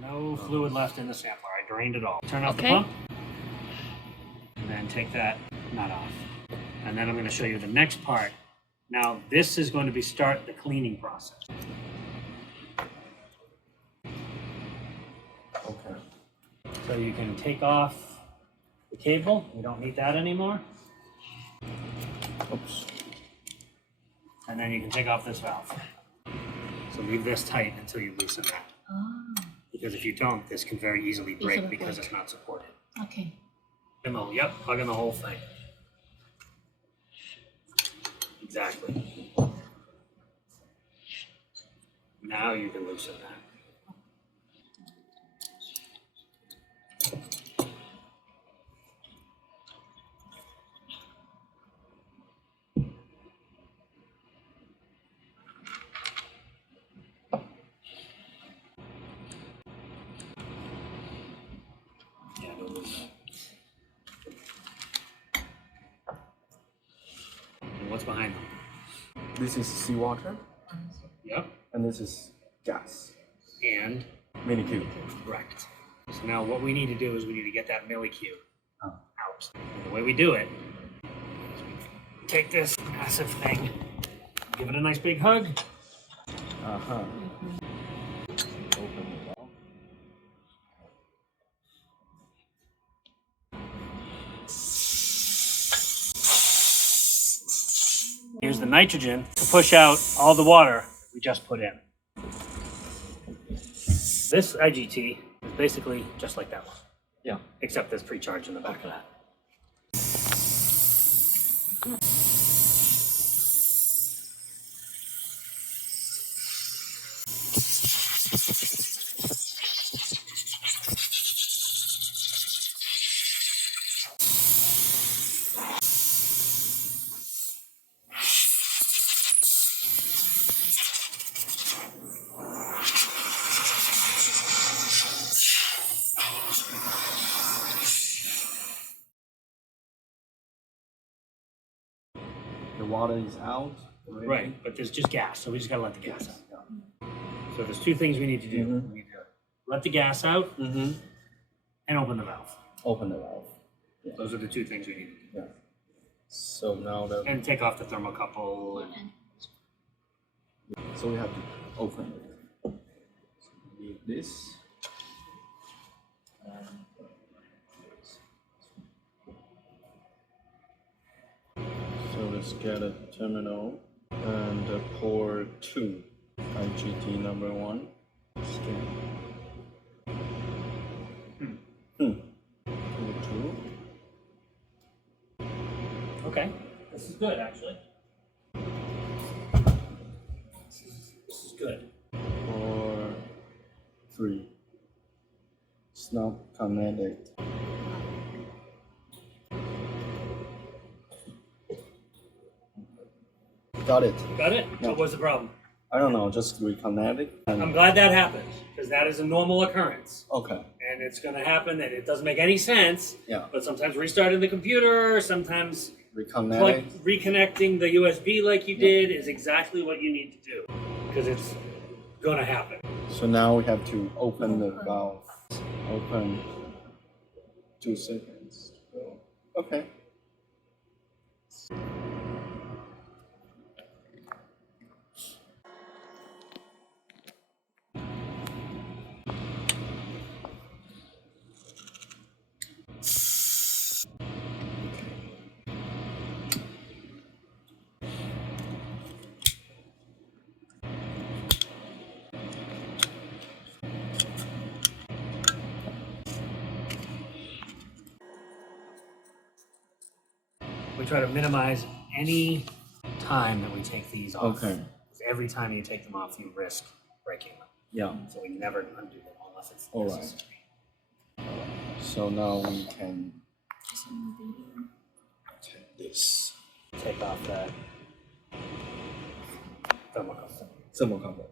no fluid left in the sampler. I drained it all. Turn off the Okay. pump. And then take that nut off. And then I'm going to show you the next part. Now, this is going to start the cleaning process. Okay. So you can take off the cable. We don't need that anymore. Oops. And then you can take off this valve. So leave this tight until you loosen that. Ah, Because if you don't, this can very easily break Easily because break. it's not supported. okay. Yep, plug in the whole thing. Exactly. Now you can loosen that. Yeah, don't lose that. And what's behind them? This is seawater, Yep. and this is gas. And Mini cube. correct. So now what we need to do is we need to get that millicube Oh. out. And the way we do it is we take this massive thing, give it a nice big hug. Uh-huh. Open it up. Use the nitrogen to push out all the water we just put in. This IGT is basically just like that one, Yeah. except there's pre-charge in the back of that. The water is out. already. Right, but there's just gas, so we just gotta let the gas out. So there's two things we need to do. Mhm. We need to let the gas out Mm-hmm. and open the valve. Open the valve. Those are the two things we need to do. Yeah. So now the And take off the thermocouple. And so we have to open it. So we need this. And so let's get a terminal and port 2, IGT number 1. Scan. Port 2. okay, this is good actually. This is good. Or 3. It's not connected. Got it. Got it? Yeah. What was the problem? I don't know, just reconnect it. I'm glad that happened because that is a normal occurrence. Okay. And it's going to happen and it doesn't make any sense. Yeah. But sometimes restarting the computer, sometimes Reconnect it. reconnecting the USB like you did is exactly what you need to do because it's going to happen. So now we have to open the valve. Open 2 seconds. Okay. We try to minimize any time that we take these off. Okay. Every time you take them off, you risk breaking them. Yeah. So we never undo them unless it's All right. necessary. So now we can take this Take off that thermocouple. thermocouple.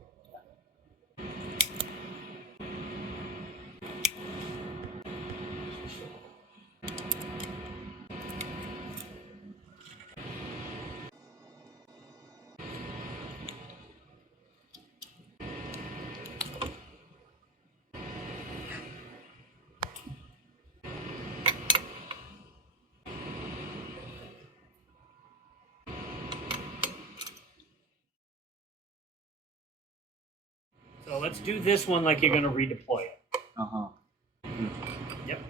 let's do this one like you're gonna redeploy it. Uh-huh. Yep.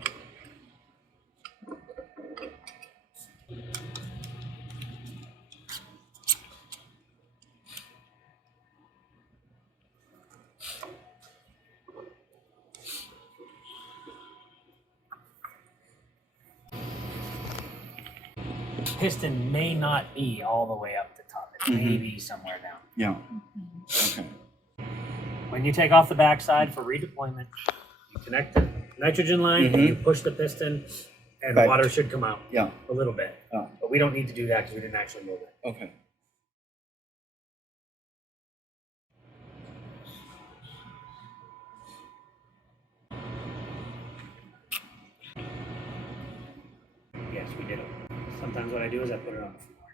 Piston may not be all the way up the top. It may be somewhere down. Yeah. Okay. When you take off the backside for redeployment, you connect the nitrogen line and you push the piston, and Back. water should come out Yeah. a little bit. Oh. But we don't need to do that because we didn't actually move it. Okay. Yes, we did it. Sometimes what I do is I put it on the floor.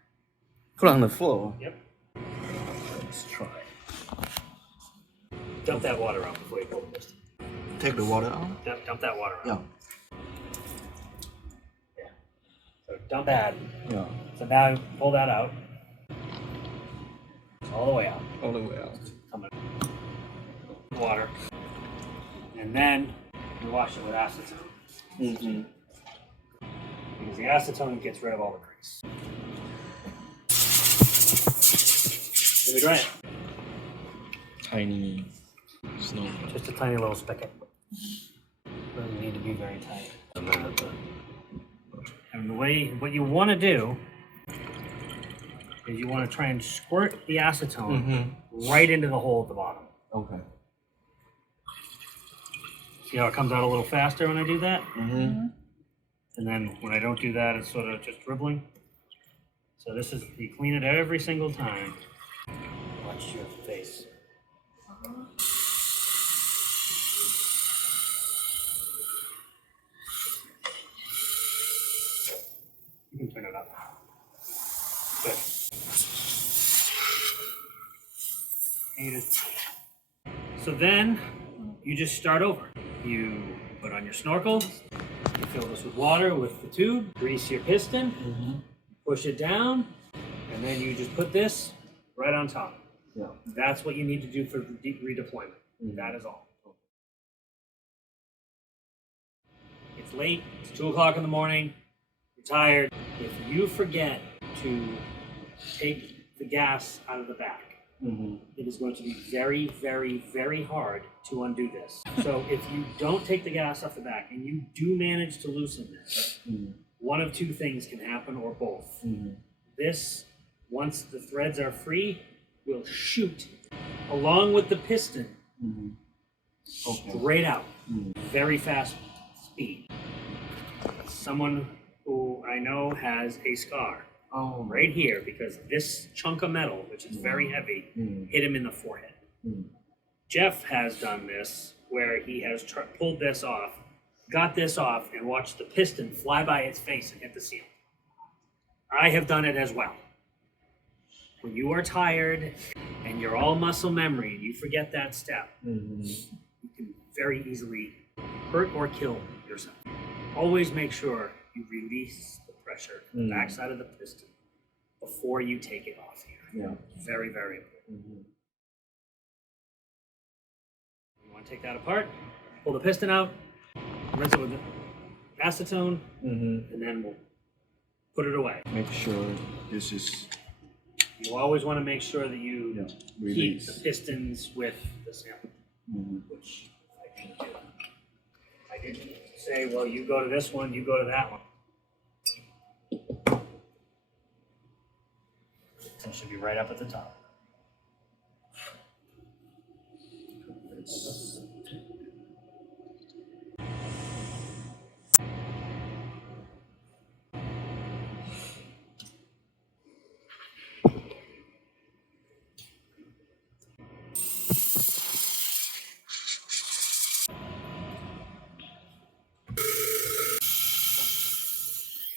Put on the floor. Yep. Let's try. Dump that water out before you pull the piston. Take the water out. Dump that water out. Yeah. Yeah. So dump that. Yeah. So now pull that out. All the way out. All the way out. Coming. Water. And then you wash it with acetone. Mm-hmm. Because the acetone gets rid of all the grease. Then we dry it. Tiny snow. Just a tiny little spigot. Doesn't need to be very tight. And the way, what you want to do is you want to try and squirt the acetone right into the hole at the bottom. Okay. See how it comes out a little faster when I do that? Mm-hmm. And then when I don't do that, it's sort of just dribbling. So this is, you clean it every single time. Watch your face. You can turn it up. Good. So then you just start over. You put on your snorkel, you fill this with water with the tube, grease your piston, push it down, and then you just put this right on top. Yeah. That's what you need to do for redeployment. That is all. It's late, it's 2 o'clock in the morning, you're tired. If you forget to take the gas out of the back, it is going to be very, very, very hard to undo this. So if you don't take the gas off the back and you do manage to loosen this, one of two things can happen or both. This, once the threads are free, will shoot along with the piston straight out. Very fast speed. Someone who I know has a scar right here because this chunk of metal, which is very heavy, hit him in the forehead. Jeff has done this where he has pulled this off, got this off, and watched the piston fly by its face and hit the ceiling. I have done it as well. When you are tired and you're all muscle memory and you forget that step, you can very easily hurt or kill yourself. Always make sure you release the pressure from the backside of the piston before you take it off here. Yeah. Very, very important. You want to take that apart, pull the piston out, rinse it with acetone, and then we'll put it away. Make sure this is You always want to make sure that you keep release. the pistons with the sample, which I didn't do. I didn't say, well, you go to this one, you go to that one. It should be right up at the top.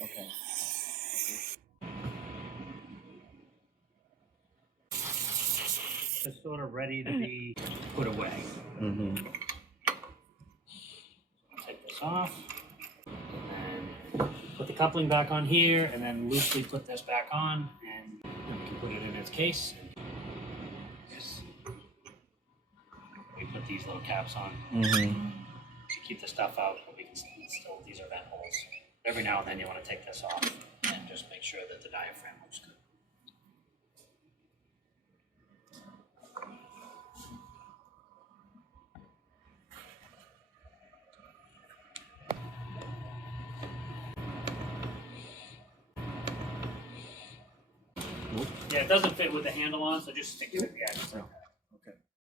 Okay. Just sort of ready to be put away. Take this off, and put the coupling back on here, and then loosely put this back on, and we can put it in its case. Yes. We put put these little caps on Mm-hmm. to keep the stuff out, but we can still, these are vent holes. Every now and then you want to take this off and just make sure that the diaphragm looks good. Yeah, it doesn't fit with the handle on, so just stick it. Yeah, just like that.